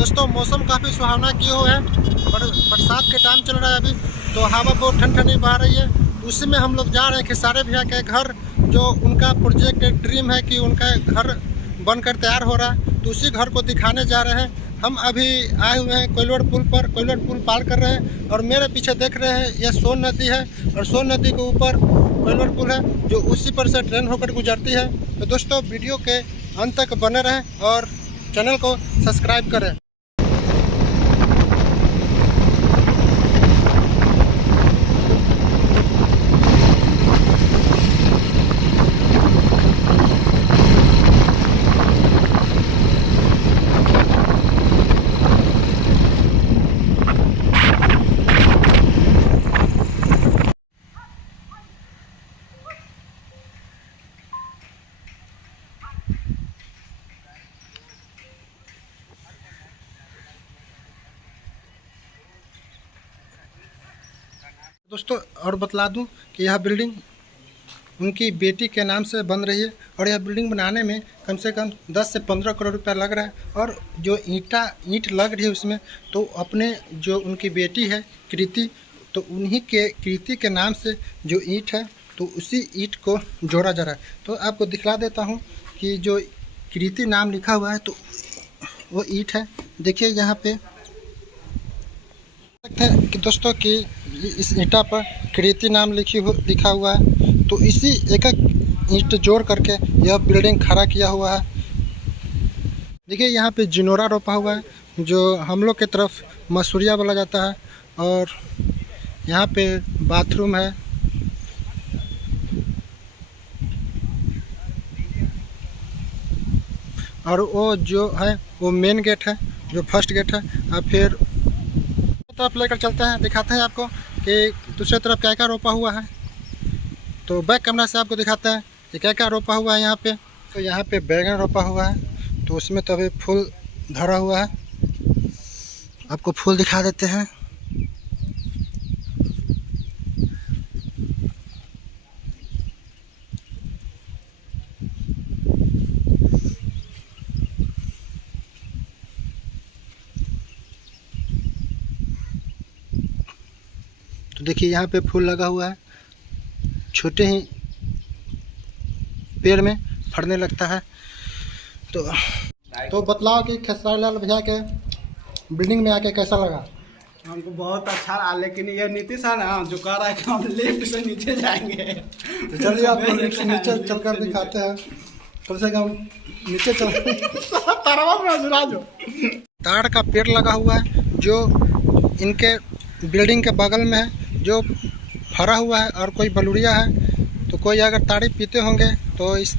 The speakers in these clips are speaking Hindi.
दोस्तों मौसम काफ़ी सुहावना किए हुए है, बरसात के टाइम चल रहा है अभी, तो हवा बहुत ठंडी बह रही है। उसी में हम लोग जा रहे हैं खेसारी भैया के घर, जो उनका प्रोजेक्ट ड्रीम है कि उनका घर बनकर तैयार हो रहा है, तो उसी घर को दिखाने जा रहे हैं। हम अभी आए हुए हैं कोइलवर पुल पर, कोइलवर पुल पार कर रहे हैं और मेरे पीछे देख रहे हैं यह सोन नदी है और सोन नदी के ऊपर कोइलवर पुल है, जो उसी पर से ट्रेन होकर गुजरती है। तो दोस्तों वीडियो के अंत तक बने रहें और चैनल को सब्सक्राइब करें। दोस्तों और बतला दूं कि यह बिल्डिंग उनकी बेटी के नाम से बन रही है और यह बिल्डिंग बनाने में कम से कम 10 से 15 करोड़ रुपया लग रहा है। और जो ईंट लग रही है उसमें, तो अपने जो उनकी बेटी है कृति, तो उन्हीं के कृति के नाम से जो ईंट है, तो उसी ईंट को जोड़ा जा रहा है। तो आपको दिखला देता हूँ कि जो कृति नाम लिखा हुआ है तो वो ईंट है। देखिए यहाँ पे सकते हैं कि दोस्तों कि इस ईंटा पर कृति नाम लिखा हुआ है, तो इसी एक ईंट जोड़ करके यह बिल्डिंग खड़ा किया हुआ है। देखिए यहाँ पे जिनोरा रोपा हुआ है, जो हम लोग के तरफ मसूरिया बोला जाता है। और यहाँ पे बाथरूम है, और वो जो है वो मेन गेट है, जो फर्स्ट गेट है। और फिर तरफ लेकर चलते हैं, दिखाते हैं आपको कि दूसरे तरफ क्या क्या रोपा हुआ है। तो बैक कैमरा से आपको दिखाते हैं कि क्या क्या रोपा हुआ है यहाँ पे। तो यहाँ पे बैगन रोपा हुआ है, तो उसमें तो अभी फूल धरा हुआ है। आपको फूल दिखा देते हैं। तो देखिए यहाँ पे फूल लगा हुआ है, छोटे ही पेड़ में फड़ने लगता है। तो बतलाओ कि खेसारी लाल भैया के बिल्डिंग में आके कैसा लगा? हमको बहुत अच्छा रहा, लेकिन ये नीतीश है ना जो कह रहा है कि हम लेफ्ट से नीचे जाएंगे। तो चलिए आपको लेफ्ट से नीचे चलकर दिखाते हैं। कम से कम नीचे चल ताड़ का पेड़ लगा हुआ है, जो इनके बिल्डिंग के बगल में है, जो फरा हुआ है। और कोई बलुड़िया है, तो कोई अगर ताड़ी पीते होंगे तो इस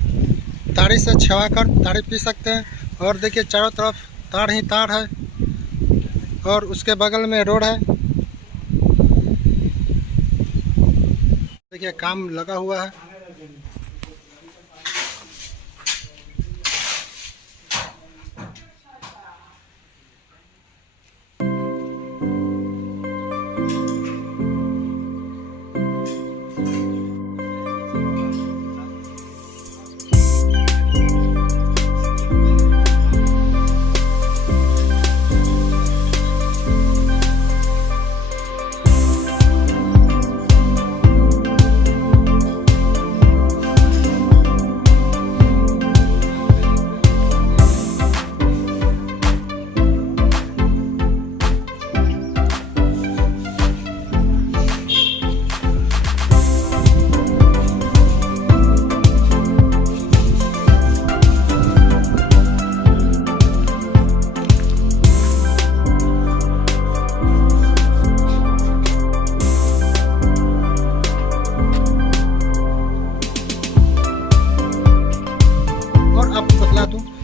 ताड़ी से छवा कर ताड़ी पी सकते हैं। और देखिए चारों तरफ ताड़ ही ताड़ है, और उसके बगल में रोड है। देखिए काम लगा हुआ है।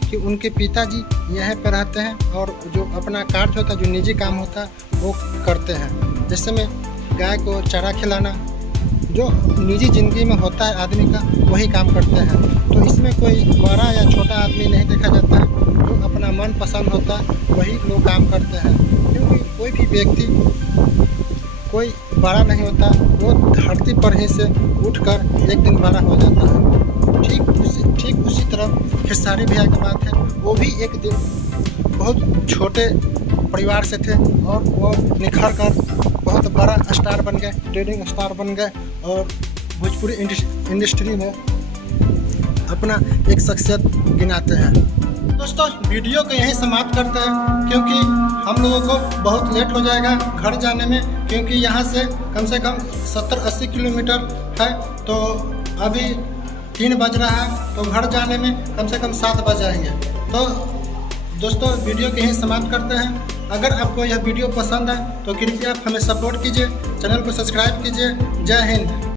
कि उनके पिताजी यहाँ पर रहते हैं और जो अपना कार्य होता है, जो निजी काम होता है वो करते हैं। जैसे में गाय को चारा खिलाना, जो निजी ज़िंदगी में होता है आदमी का, वही काम करते हैं। तो इसमें कोई बड़ा या छोटा आदमी नहीं देखा जाता है, जो अपना मन पसंद होता है वही लोग काम करते हैं। क्योंकि कोई भी व्यक्ति कोई बड़ा नहीं होता, वो धरती पर ही से उठकर एक दिन बड़ा हो जाता है। ठीक उसी तरह खेसारी भैया की बात है, वो भी एक दिन बहुत छोटे परिवार से थे और वो निखर कर बहुत बड़ा स्टार बन गए, ट्रेडिंग स्टार बन गए और भोजपुरी इंडस्ट्री में अपना एक शख्सियत गिनाते हैं। दोस्तों वीडियो को यहीं समाप्त करते हैं क्योंकि हम लोगों को बहुत लेट हो जाएगा घर जाने में, क्योंकि यहाँ से कम 70-80 किलोमीटर है। तो अभी 3 बज रहा है तो घर जाने में कम से कम 7 बज जाएंगे। तो दोस्तों वीडियो को यहीं समाप्त करते हैं। अगर आपको यह वीडियो पसंद है तो कृपया आप हमें सपोर्ट कीजिए, चैनल को सब्सक्राइब कीजिए। जय हिंद।